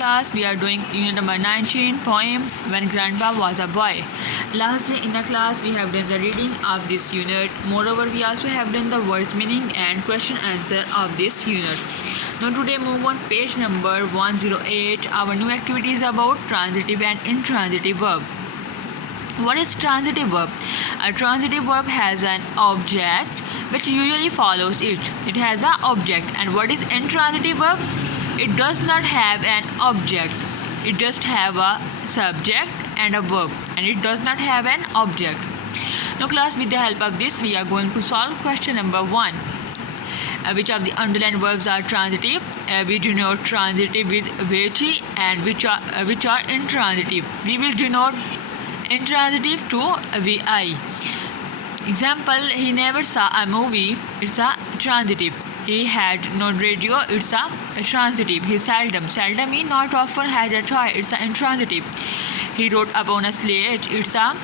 class, we are doing unit number 19, poem When Grandpa Was a Boy. Last day in the class, we have done the reading of this unit. Moreover, we also have done the words meaning and question answer of this unit. Now today move on page number 108. Our new activity is about transitive and intransitive verb. What is transitive verb? A transitive verb has an object which usually follows it. It has an object. And what is intransitive verb? It does not have an object. It just have a subject and a verb, and it does not have an object. Now class, with the help of this, we are going to solve question number 1. Which of the underlined verbs are transitive? We denote transitive with VT, and which are intransitive. We will denote intransitive to VI. Example, he never saw a movie. It's a transitive. He had no radio. It's a transitive. He seldom means not often had a toy. It's a intransitive. He wrote upon a slate. It's a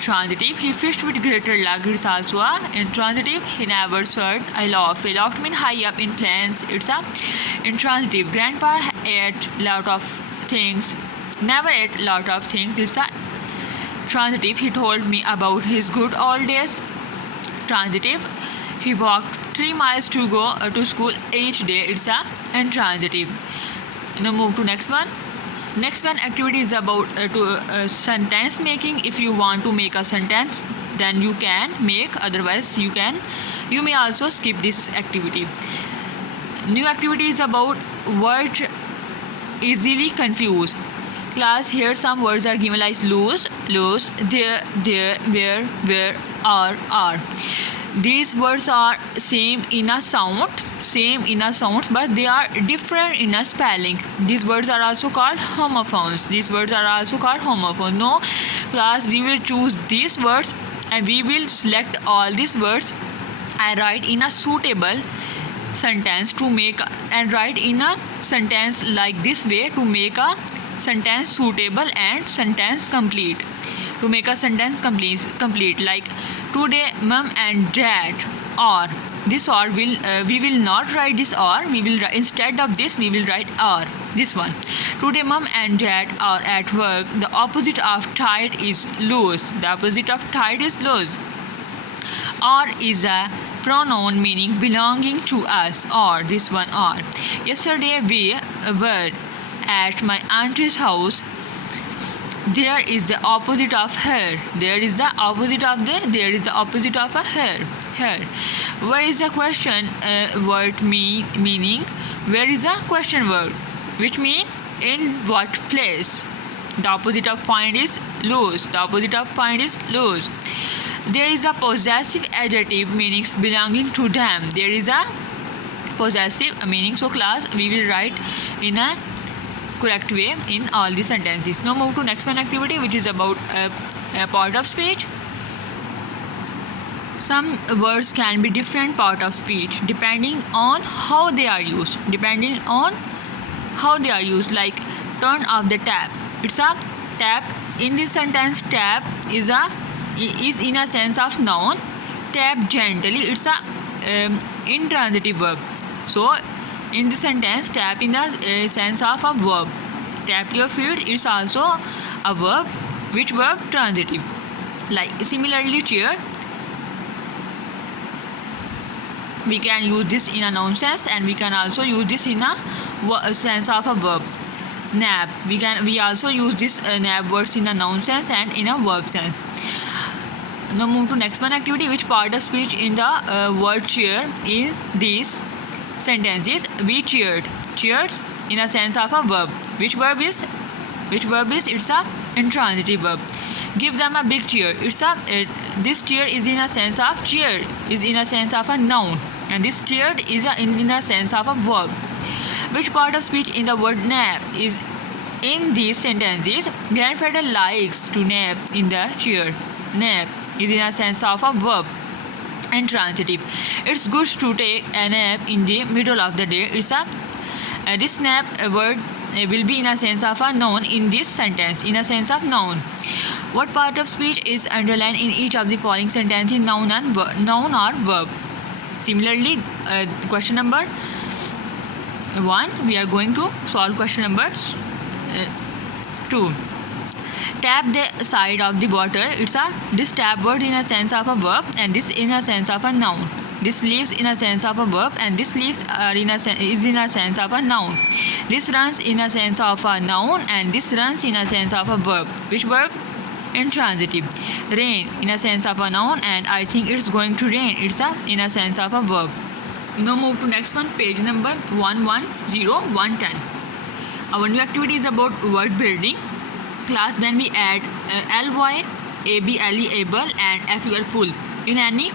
transitive. He fished with greater luck. It's also a intransitive. He never said I laughed. I laughed means high up in planes. It's a intransitive. Grandpa ate lot of things. Never ate lot of things. It's a transitive. He told me about his good old days. Transitive. He walked 3 miles to go to school each day. It's a intransitive. Now move to next one. Next one activity is about sentence making. If you want to make a sentence, then you can make. Otherwise, you may also skip this activity. New activity is about words easily confused. Class, here some words are given like lose, there, where, are. These words are same in a sound, but they are different in a spelling. These words are also called homophones. No, class, we will choose these words and we will select all these words and write in a suitable sentence and write in a sentence like this way to make a sentence suitable and sentence complete. To make a sentence complete, like today mom and dad are. This or will we will not write this or. We will instead of this we will write are. This one. Today mom and dad are at work. The opposite of tired is loose. Or is a pronoun meaning belonging to us. Or this one are. Yesterday we were at my auntie's house. There is the opposite of her. There is the opposite of a her. Where is the question word meaning? Where is the question word? Which mean in what place? The opposite of find is lose. There is a possessive adjective meaning belonging to them. There is a possessive meaning. So class, we will write in a correct way in all the sentences. Now move to next one activity, which is about a part of speech. Some words can be different part of speech depending on how they are used. Like turn off the tap. It's a tap. In this sentence, tap is in a sense of noun. Tap gently. It's a intransitive verb. So in the sentence, tap in the sense of a verb. Tap your feet is also a verb. Which verb? Transitive. Like similarly, cheer. We can use this in a noun sense, and we can also use this in a sense of a verb. Nap. We also use this nap words in a noun sense and in a verb sense. Now move to next one activity. Which part of speech in the word cheer in these sentences? We cheered in a sense of a verb. Which verb is it's a intransitive verb. Give them a big cheer. This cheer is in a sense of cheer is in a sense of a noun, and this cheered is in a sense of a verb. Which part of speech in the word nap is in these sentences? Grandfather likes to nap in the chair. Nap is in a sense of a verb. Intransitive. It's good to take a nap in the middle of the day. This nap word will be in a sense of a noun in this sentence. In a sense of noun. What part of speech is underlined in each of the following sentences? Noun or verb. Similarly, question number 1, we are going to solve question number 2. Tap the side of the water. This tap word in a sense of a verb and this in a sense of a noun. This leaves in a sense of a verb and this leaves is in a sense of a noun. This runs in a sense of a noun and this runs in a sense of a verb. Which verb? Intransitive. Rain in a sense of a noun and I think it's going to rain. It's in a sense of a verb. Now move to next one, page number 110. Our new activity is about word building. Class, when we add ly, able, able and full in any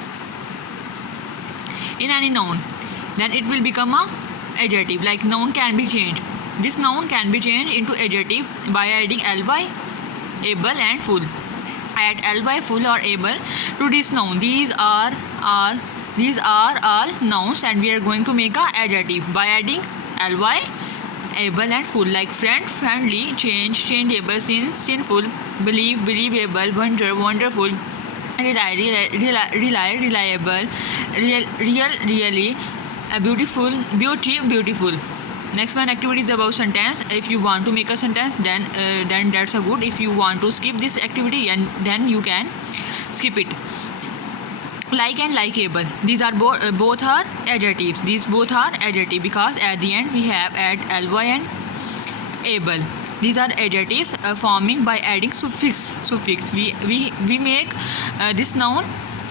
noun, then it will become a adjective. Like noun can be changed. This noun can be changed into adjective by adding ly, able and full. Add ly, full or able to this noun. These are all nouns and we are going to make a adjective by adding ly, able and full. Like friend, friendly, changeable, sinful, believe, believable, wonder, wonderful, reliable, really, beautiful, beautiful. Next one activity is about sentence. If you want to make a sentence, then that's a good. If you want to skip this activity, and then you can skip it. Like and likeable. These are both are adjectives. These both are adjective because at the end we have add ly and able. These are adjectives forming by adding suffix. We make this noun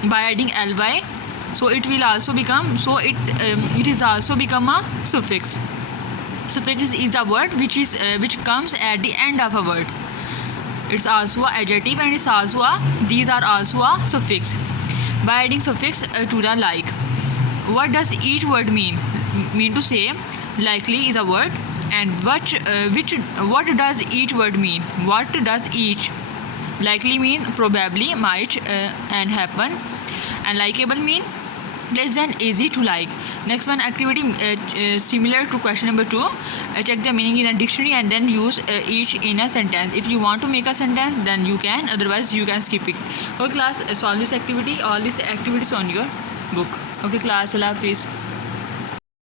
by adding ly, so it will also become it is also become a suffix. Suffix is a word which comes at the end of a word. It's also an adjective and these are also a suffix. By adding suffix to the like. What does each word mean? Mean to say, likely is a word, and what does each word mean? What does each? Likely mean probably, might and happen, and likeable mean pleasant, easy to like. Next one activity similar to question number 2. Check the meaning in a dictionary and then use each in a sentence. If you want to make a sentence, then you can, otherwise you can skip it. Okay class, solve this activity, all these activities on your book. Okay class, Allah Hafiz.